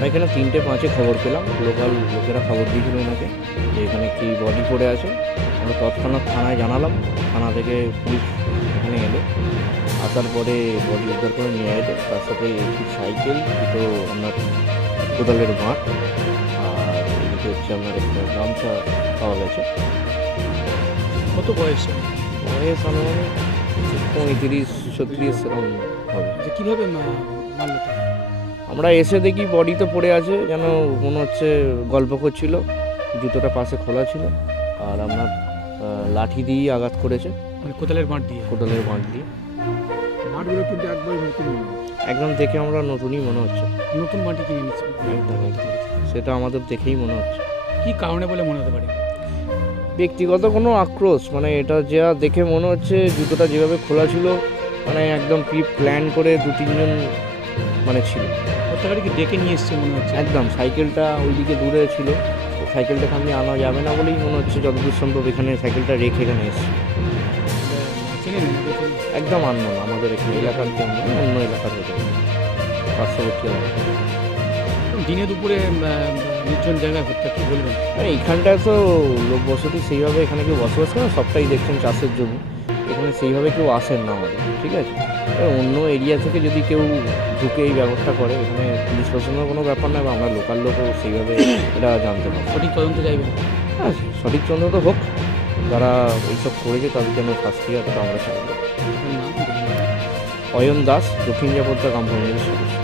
আমরা এখানে 3:05 খবর পেলাম, লোকাল লোকেরা খবর দিয়েছিল ওনাকে যে এখানে কি বডি পড়ে আছে। আমরা তৎক্ষণাৎ থানায় জানালাম, থানা থেকে পুলিশ এখানে এলো, আসার পরে বডি উদ্ধার করে নিয়ে এলো। তার সাথে একটি সাইকেল, দুটো আপনার কোদালের বাঁট, আর এদিকে হচ্ছে আপনার একটা গামছা পাওয়া গেছে। কত বয়স? বয়স আনুমানিক 35-36 এরকম হবে। যে কীভাবে মারল তারা? আমরা এসে দেখি বডি তো পড়ে আছে, যেন মনে হচ্ছে গল্প করছিল, জুতোটা পাশে খোলা ছিল, আর আপনার লাঠি দিয়ে আঘাত করেছে, মানে কোদালের বাঁট দিয়ে? কোদালের বাঁট দিয়ে। বাঁটগুলো কিন্তু একবার নতুন, একদম দেখে আমরা নতুনই মনে হচ্ছে। নতুন মাটি কিনে নিচ্ছে। একদম একদম, সেটা আমাদের দেখেই মনে হচ্ছে। কী কারণে বলে মনে হতে পারে? ব্যক্তিগত কোনো আক্রোশ, মানে এটা যা দেখে মনে হচ্ছে জুতোটা যেভাবে খোলা ছিল, মানে একদম প্ল্যান করে 2-3 জন মানে ছিল। হত্যাকারী কি ডেকে নিয়ে এসছে মনে হচ্ছে? একদম, সাইকেলটা ওইদিকে দূরে ছিল, সাইকেলটা সামনে আনা যাবে না বলেই মনে হচ্ছে যতদূর সম্ভব এখানে সাইকেলটা রেখে এখানে এসছে। চেনে নেন? একদম আননোন, আমাদের এখানে এলাকার জন্য অন্য এলাকার হতে পারে, পার্শ্ববর্তী এলাকা। দিনে দুপুরে নির্জন জায়গায় হত্যা, কী বলবেন? এইখানটায় তো লোক বসতি সেইভাবে এখানে কেউ বসবাস করে না, সবটাই দেখছেন চাষের জমি, এখানে সেইভাবে কেউ আসেন না আমাদের, ঠিক আছে। অন্য এরিয়া থেকে যদি কেউ ঢুকে এই ব্যবস্থা করে, এখানে পুলিশ প্রশাসনের কোনো ব্যাপার নয়, বা আমরা লোকাল লোকও সেইভাবে এটা জানতে পারি। সঠিক তদন্ত চাইবেন? হ্যাঁ, সঠিক তদন্ত হোক, যারা এইসব করেছে তাদের জন্য শাস্তি হয়, আমরা চাইব। অয়ন দাস, দক্ষিণ জাপদ্দা গ্রাম পঞ্চায়েতের সদস্য।